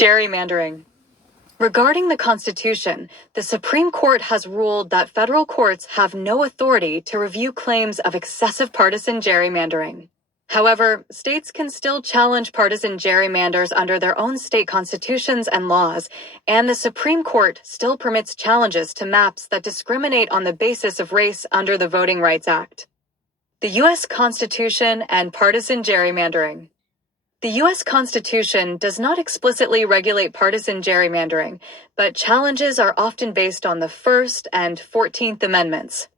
Gerrymandering. Regarding the Constitution, the Supreme Court has ruled that federal courts have no authority to review claims of excessive partisan gerrymandering. However, states can still challenge partisan gerrymanders under their own state constitutions and laws, and the Supreme Court still permits challenges to maps that discriminate on the basis of race under the Voting Rights Act. The U.S. Constitution and partisan gerrymandering. The U.S. Constitution does not explicitly regulate partisan gerrymandering, but challenges are often based on the First and 14th Amendments.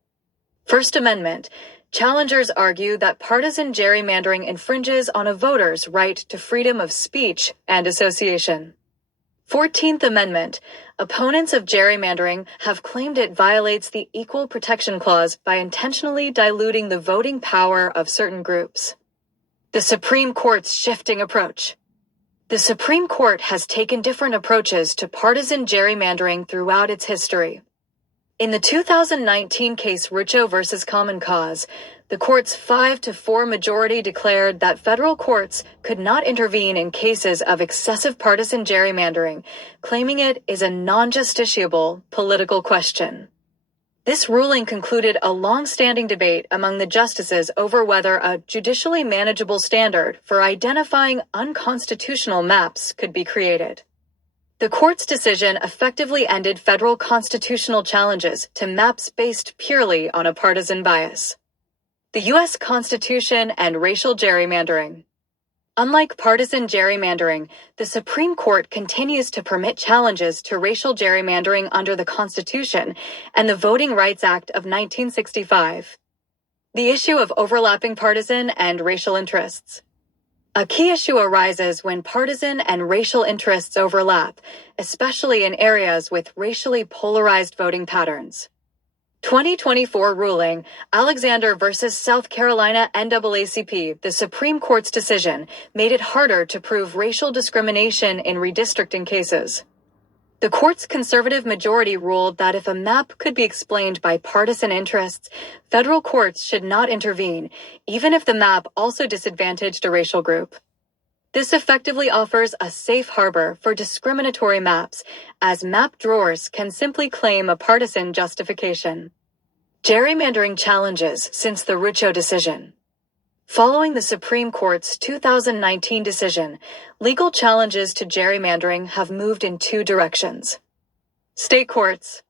First Amendment. Challengers argue that partisan gerrymandering infringes on a voter's right to freedom of speech and association. 14th Amendment. Opponents of gerrymandering have claimed it violates the Equal Protection Clause by intentionally diluting the voting power of certain groups. The Supreme Court's shifting approach. The Supreme Court has taken different approaches to partisan gerrymandering throughout its history. In the 2019 case Rucho v. Common Cause, the court's 5-4 majority declared that federal courts could not intervene in cases of excessive partisan gerrymandering, claiming it is a non-justiciable political question. This ruling concluded a long-standing debate among the justices over whether a judicially manageable standard for identifying unconstitutional maps could be created. The court's decision effectively ended federal constitutional challenges to maps based purely on a partisan bias. The U.S. Constitution and racial gerrymandering. Unlike partisan gerrymandering, the Supreme Court continues to permit challenges to racial gerrymandering under the Constitution and the Voting Rights Act of 1965. The issue of overlapping partisan and racial interests. A key issue arises when partisan and racial interests overlap, especially in areas with racially polarized voting patterns. 2024 ruling, Alexander v. South Carolina NAACP, the Supreme Court's decision, made it harder to prove racial discrimination in redistricting cases. The court's conservative majority ruled that if a map could be explained by partisan interests, federal courts should not intervene, even if the map also disadvantaged a racial group. This effectively offers a safe harbor for discriminatory maps, as map drawers can simply claim a partisan justification. Gerrymandering challenges since the Rucho decision. Following the Supreme Court's 2019 decision, legal challenges to gerrymandering have moved in two directions. State courts.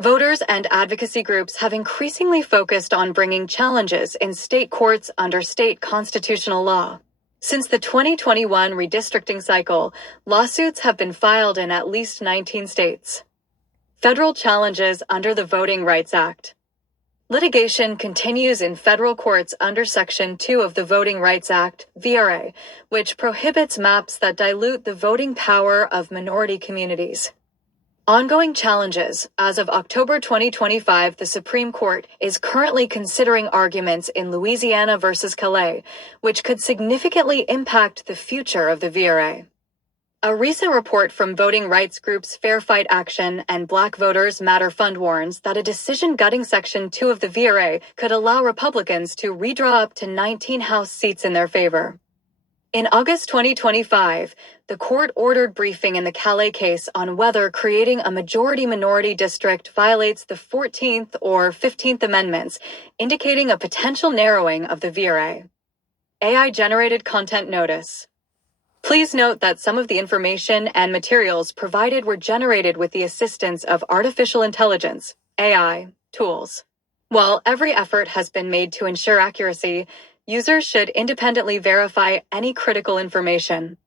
Voters and advocacy groups have increasingly focused on bringing challenges in state courts under state constitutional law. Since the 2021 redistricting cycle, lawsuits have been filed in at least 19 states. Federal challenges under the Voting Rights Act. Litigation continues in federal courts under Section 2 of the Voting Rights Act, VRA, which prohibits maps that dilute the voting power of minority communities. Ongoing challenges. As of October 2025, the Supreme Court is currently considering arguments in Louisiana v. Calais, which could significantly impact the future of the VRA. A recent report from voting rights groups Fair Fight Action and Black Voters Matter Fund warns that a decision gutting Section 2 of the VRA could allow Republicans to redraw up to 19 House seats in their favor. In August 2025, the court ordered briefing in the Calais case on whether creating a majority-minority district violates the 14th or 15th Amendments, indicating a potential narrowing of the VRA. AI-generated content notice. Please note that some of the information and materials provided were generated with the assistance of artificial intelligence, AI, tools. While every effort has been made to ensure accuracy, users should independently verify any critical information.